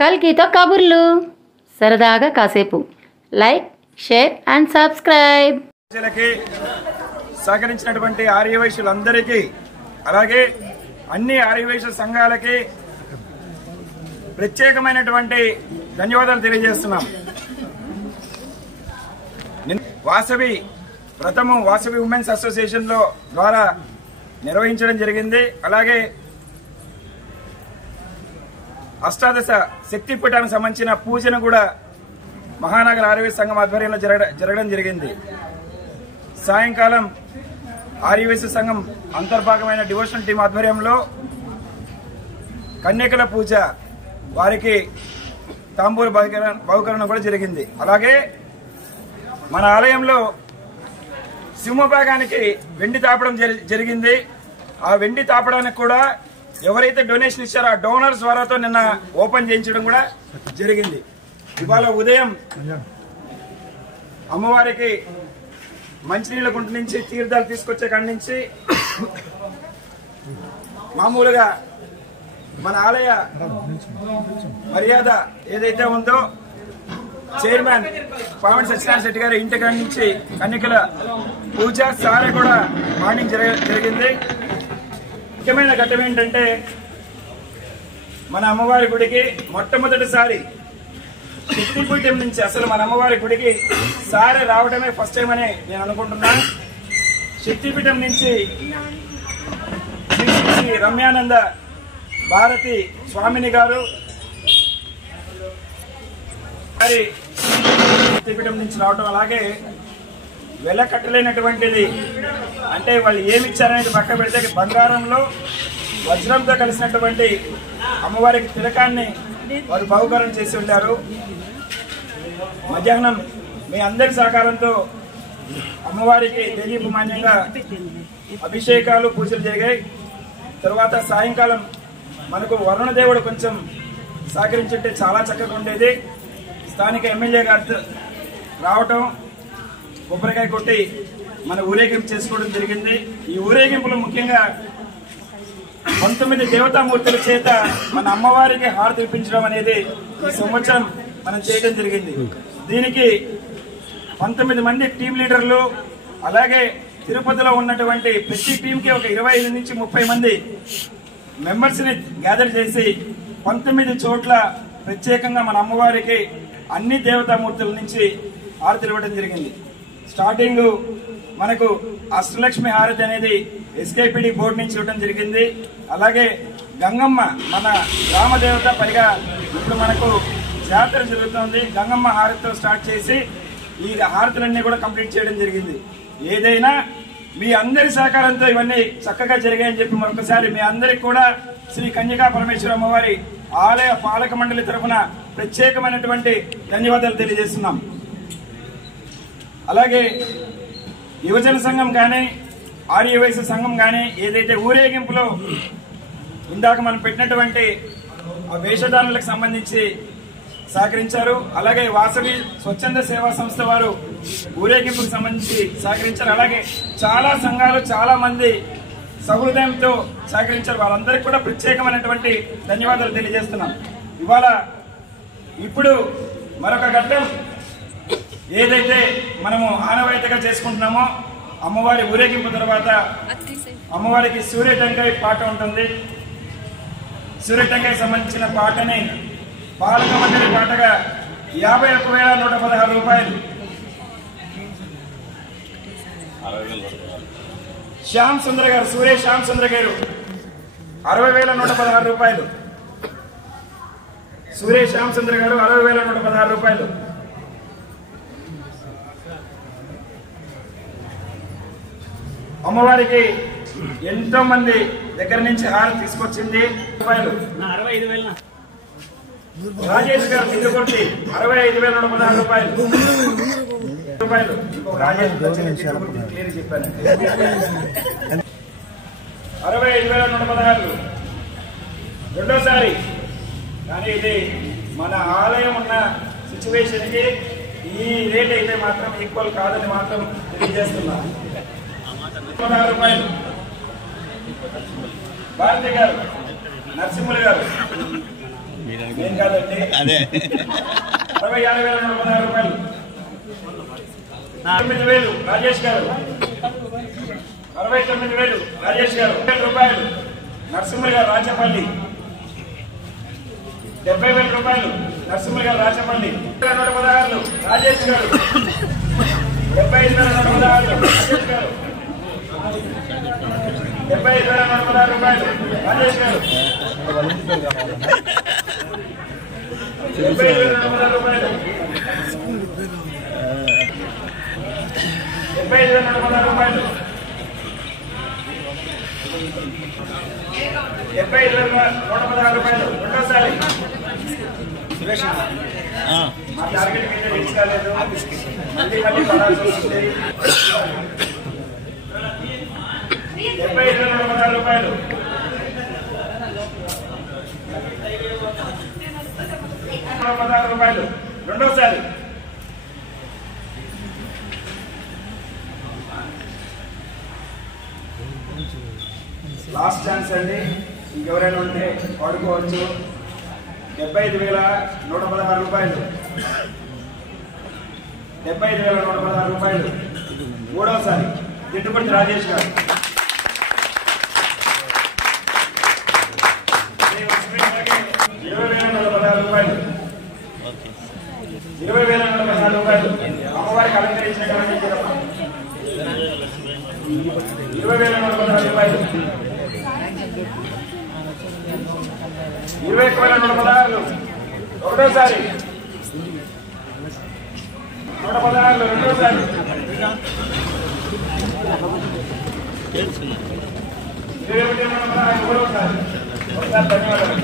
కల్కితో కబుర్లు సరదాగా కాసేపు. Like, share and subscribe. సహకరించినటువంటి ఆర్యవైశ్యులందరికీ అలాగే అన్ని ఆర్యవైశ్య సంఘాలకి ప్రత్యేకమైనటువంటి ధన్యవాదాలు తెలియజేస్తున్నాం. వాసవి ఉమెన్స్ అసోసియేషన్ లో ద్వారా నిర్వహించడం జరిగింది. అలాగే అష్టాదశ శక్తిపీఠానికి సంబంధించిన పూజను కూడా మహానగర ఆర్యవైశ్య సంఘం ఆధ్వర్యంలో జరగడం జరిగింది. సాయంకాలం ఆర్యవైశ్య సంఘం అంతర్భాగమైన డివోషనల్ టీం ఆధ్వర్యంలో కన్యకల పూజ, వారికి తాంబూల బహుకరణ కూడా జరిగింది. అలాగే మన ఆలయంలో సింహభాగానికి వెండి తాపడం జరిగింది. ఆ వెండి తాపడానికి కూడా ఎవరైతే డొనేషన్ ఇచ్చారో ఆ డోనర్స్ ద్వారాతో నిన్న ఓపెన్ చేయించడం కూడా జరిగింది. ఇవాళ ఉదయం అమ్మవారికి మంచినీళ్ళ గుంట నుంచి తీర్థాలు తీసుకొచ్చే కాడి నుంచి మామూలుగా మన ఆలయ మర్యాద ఏదైతే ఉందో చైర్మన్ పావని సత్యనారాయణ శెట్టి గారి ఇంటి కాడి నుంచి కన్యకల పూజ సారే కూడా మార్నింగ్ జరిగింది. ముఖ్యమైన ఘట్టం ఏంటంటే మన అమ్మవారి గుడికి మొట్టమొదటిసారి శక్తిపీఠం నుంచి అసలు మన అమ్మవారి గుడికి సారే రావడమే ఫస్ట్ టైం అని నేను అనుకుంటున్నాను. శక్తిపీఠం నుంచి శ్రీ రమ్యానంద భారతి స్వామిని గారు శక్తిపీఠం నుంచి రావడం, అలాగే వెలకట్టలేనటువంటిది అంటే వాళ్ళు ఏమి ఇచ్చారనేది పక్క పెడితే బంగారంలో వజ్రంతో కలిసినటువంటి అమ్మవారికి తిలకాన్ని వారు బహుకరణ చేసి ఉంటారు. మధ్యాహ్నం మీ అందరి సహకారంతో అమ్మవారికి దేదీపమాన్యంగా అభిషేకాలు, పూజలు జరిగాయి. తర్వాత సాయంకాలం మనకు వరుణదేవుడు కొంచెం సహకరించుంటే చాలా చక్కగా ఉండేది. స్థానిక ఎమ్మెల్యే గారు రావటం, కొబ్బరికాయ కొట్టి మన ఊరేగింపు చేసుకోవడం జరిగింది. ఈ ఊరేగింపులో ముఖ్యంగా 19 దేవతామూర్తుల చేత మన అమ్మవారికి హారతి ఇప్పించడం అనేది ఈ సంవత్సరం మనం చేయడం జరిగింది. దీనికి 19 మంది టీం లీడర్లు, అలాగే తిరుపతిలో ఉన్నటువంటి ప్రతి టీంకి ఒక 25 నుంచి 30 మంది మెంబర్స్ ని గ్యాదర్ చేసి 19 చోట్ల ప్రత్యేకంగా మన అమ్మవారికి అన్ని దేవతామూర్తుల నుంచి హారతి ఇవ్వడం జరిగింది. స్టార్టింగ్ మనకు అష్టలక్ష్మి హారతి అనేది ఎస్కేపీడీ బోర్డు నుంచి ఇవ్వడం జరిగింది. అలాగే గంగమ్మ మన గ్రామ దేవత పైగా ఇప్పుడు మనకు జాతర జరుగుతుంది. గంగమ్మ హారతితో స్టార్ట్ చేసి ఈ హారతులన్నీ కూడా కంప్లీట్ చేయడం జరిగింది. ఏదైనా మీ అందరి సహకారంతో ఇవన్నీ చక్కగా జరిగాయని చెప్పి మరొకసారి మీ అందరికి కూడా శ్రీ కన్యకా పరమేశ్వర అమ్మవారి ఆలయ పాలక మండలి తరఫున ప్రత్యేకమైనటువంటి ధన్యవాదాలు తెలియజేస్తున్నాం. అలాగే యువజన సంఘం కానీ ఆర్యవైశ్య సంఘం కానీ ఏదైతే ఊరేగింపులో ఇందాక మనం పెట్టినటువంటి వేషధారణలకు సంబంధించి సహకరించారు. అలాగే వాసవి స్వచ్ఛంద సేవా సంస్థ వారు ఊరేగింపుకు సంబంధించి సహకరించారు. అలాగే చాలా సంఘాలు, చాలా మంది సహృదయంతో సహకరించారు. వాళ్ళందరికీ కూడా ప్రత్యేకమైనటువంటి ధన్యవాదాలు తెలియజేస్తున్నాం. ఇప్పుడు మరొక ఘట్టం ఏదైతే మనము ఆనవాయితీగా చేసుకుంటున్నామో అమ్మవారి ఊరేగింపు తర్వాత అమ్మవారికి సూర్యటంకాయ పాట ఉంటుంది. సూర్యటంకాయ సంబంధించిన పాటని పాలక మండలి పాటగా 51,116 రూపాయలు, శ్యామ్ సుందర్ గారు, సూర్య శ్యామ్ సుందర్ గారు 60,116 రూపాయలు, సూర్య శ్యామ్ సుందర్ గారు 60,116 రూపాయలు. అమ్మవారికి ఎంతో మంది దగ్గర నుంచి హారతి తీసుకొచ్చింది. రాజేష్ గారు దిగుకొట్టి 65,116 రూపాయలు. రాజేష్ క్లియర్ చెప్పాను. 65,116 రెండోసారి. కానీ ఇది మన ఆలయం ఉన్న సిచ్యువేషన్ కి ఈ రేట్ అయితే మాత్రం ఈక్వల్ కాదని మాత్రం తెలియజేస్తున్నా. 16 రూపాయలు. భారతి గారు, నరసింహులు గారు ఏం కాదండి అదే 66,116 రూపాయలు. 9,000 రాజేష్ గారు. 69,000 రాజేష్ గారు. రూపాయలు నరసింహులు గారు రాచపల్లి. 70,000 రూపాయలు నరసింహులు గారు రాచపల్లి. 116 రాజేష్ గారు. 75,116 రాజేష్ గారు. 75,116 రూపాయలు రాజేష్ గారు. 75,116 రూపాయలు. 75,116 రూపాయలు. 75,116 రూపాయలు. రెండోసారి మా టార్గెట్ కింద రీచ్ కాలేదు. మళ్ళీ పడాల్సి వస్తుంది. 75,116 రూపాయలు. 116 రూపాయలు. రెండోసారి లాస్ట్ ఛాన్స్ అండి. ఇంకెవరైనా ఉంటే వాడుకోవచ్చు. 75,116 రూపాయలు. 75,116 రూపాయలు. మూడోసారి తిట్టుబడి రాజేష్ గారు. 20,116 రూపాయలు. 20,116 రూపాయలు. అమ్మవారికి అలంకరించిన కారణం 20,116 రూపాయలు. 21,116 ఒకటోసారి. 116 రెండోసారి. 21,116 మూడోసారి. ఒకసారి ధన్యవాదాలు.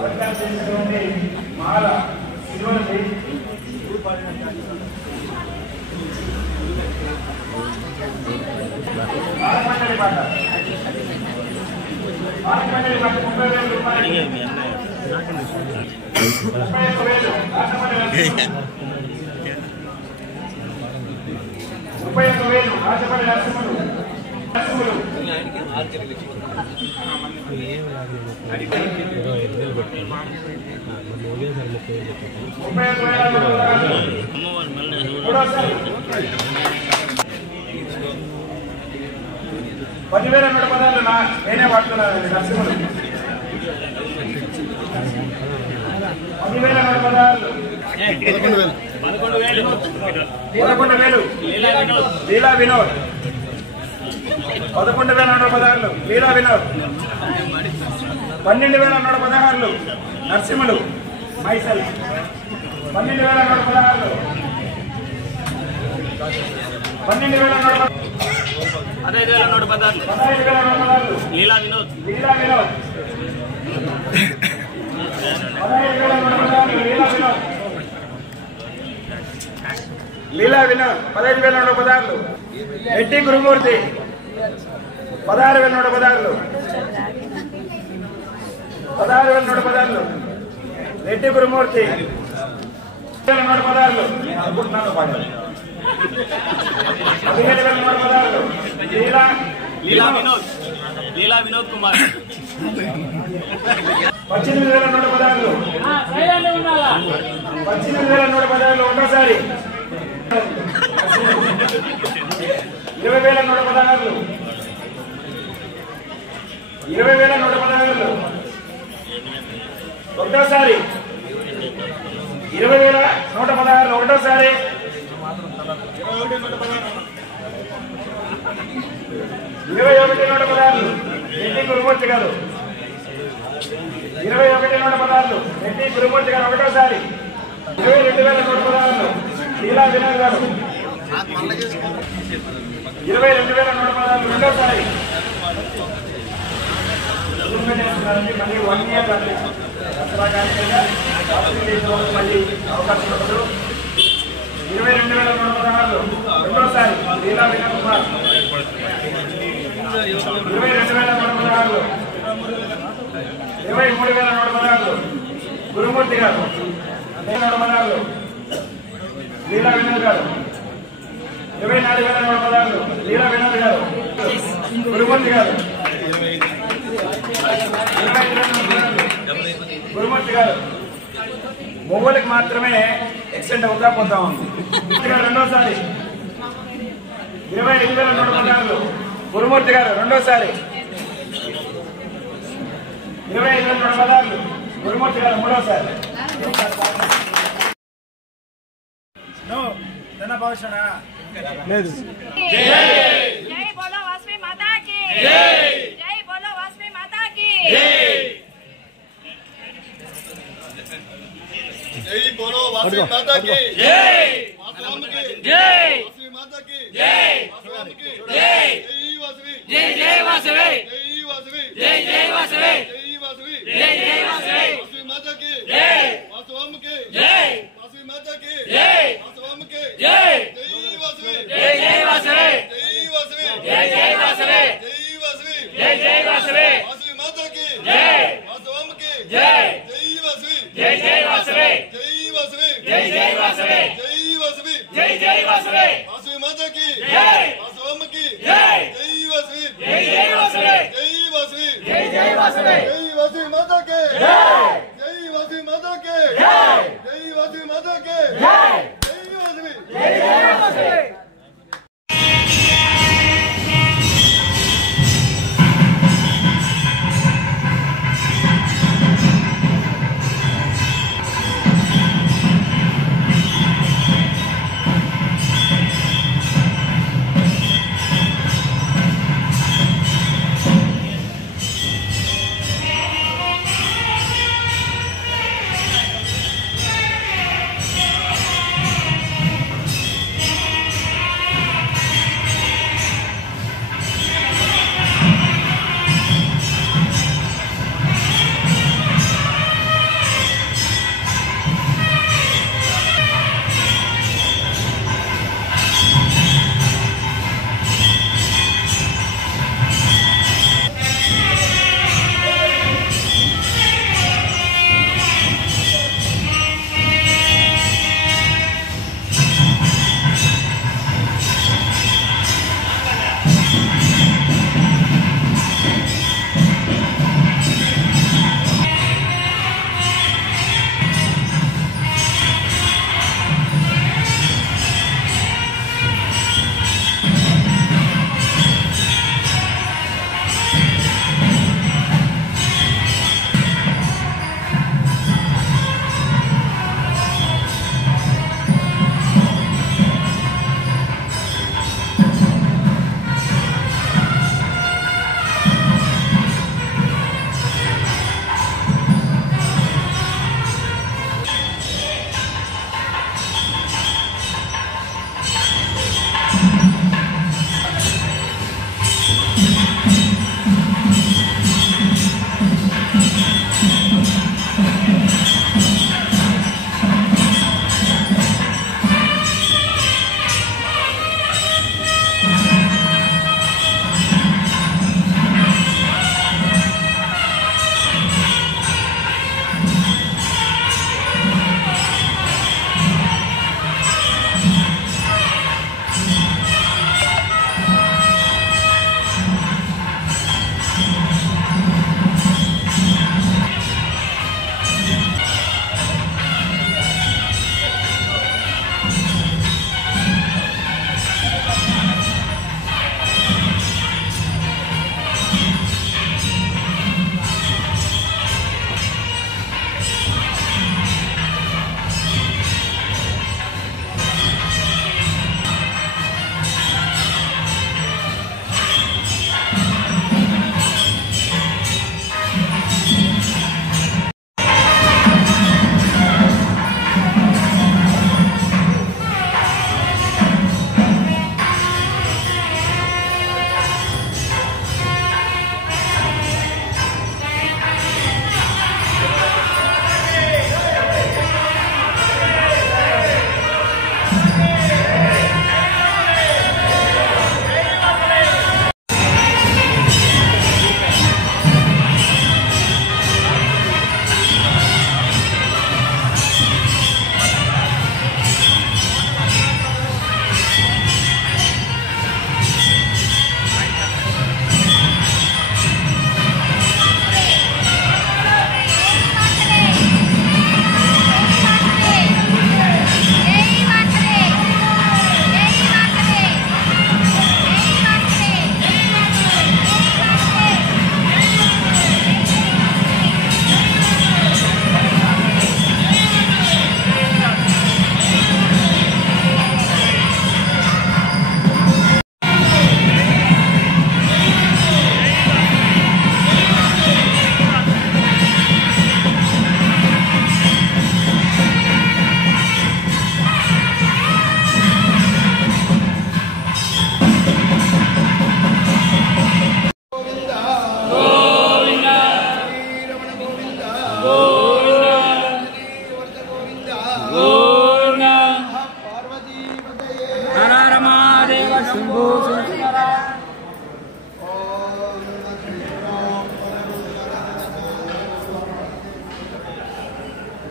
అవకాశించినటువంటి మాల ఇటువంటి ఆడమండలి పాట 30,000 రూపాయలు. 31,000 రాజపల్లి నరసింహులు. 10,116 నేనే వాడుతున్నాను నరసింహులు. 10,116 11,000 లీలా వినోద్. 11,116 లీలా వినోద్. 12,116 నరసింహులు మైసల్. 12,116 15,116 లీలా వినోద్. 15,116 లీలా వినోద్. 15,116 రెడ్డి గురుమూర్తి. 16,116 16,116 రెడ్డి గురుమూర్తి. 116 అనుకుంటున్నాను. 15,116 లీలా వినోద్ కుమార్. 18,116 18,116 ఒకటోసారి. 20,116 20,116 ఒకటోసారి. 20,116 ఒకటోసారి. 21,116 రెడ్డి గురుమూర్తి గారు. 21,116 రెడ్డి గురుమూర్తి గారు ఒకటోసారి. 22,116 లీలా వినోద్ గారు. 22,116 రెండోసారి. మళ్ళీ 1 year దసరా కానీ మళ్ళీ అవకాశం ఉండదు. 22,116 రెండోసారి లీలా వినోద్ కుమార్. 22,116 23,116 గురుమూర్తి గారు. 116 లీలా వినోద్ గారు. 24,116 లీలా వినోద్ గారు. గురుమూర్తి గారు. 25,116 గురుమూర్తి గారు మొగోళ్ళకి మాత్రమే ఎక్స్టెండ్ అవుతా పోతా ఉంది. రెండోసారి 25,116 గురుమూర్తి గారు రెండోసారి 25,116 గురుమూర్తి గారు మూడోసారి. భవిష్యనా లేదు. జై బోలో వాసవి మాతాకి జై, జై బోలో వాసవి మాతాకి జై, జై బోలో వాసవి మాతాకి జై, వాసవి జై, వాసవి మాతాకి జై, వాసవి జై, జై వాసవి జై, జై వాసవి జై, వాసవి జై, జై వాసవి జై, వాసవి జై, జై వాసవి వాసవి మాతాకి జై, వాసవమ్మకి జై, వాసవి మాతాకి జై, వాసవమ్మకి జై, జై వాసవి జై, జై వాసవి జై, వాసవి జై, జై వాసవి జై, వాసవి జై, జై వాసవి వాసవి మాతాకి జై, వాసవమ్మకి జై, జై వాసవి జై, జై వాసవి జై, వాసవి జై, జై వాసవి జై, వాసవి జై, జై వాసవి వాసవి మాతాకి జై, వాసవమ్మకి జై, జై వాసవి జై, జై వాసవి జై, వాసవి జై, జై వాసవి జై, వాసవి మాతాకి జై, జై వాసవి మాతాకి జై, జై వాసవి మాతాకి జై, జై వాసవి జై, జై వాసవి.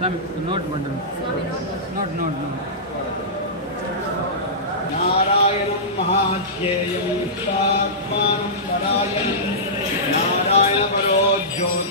నోట్ బండలు నోట్ నోట్ నోట్ నారాయణం మహాధ్యేయం స్వాత్మానం నారాయణ పరో జ్యోతి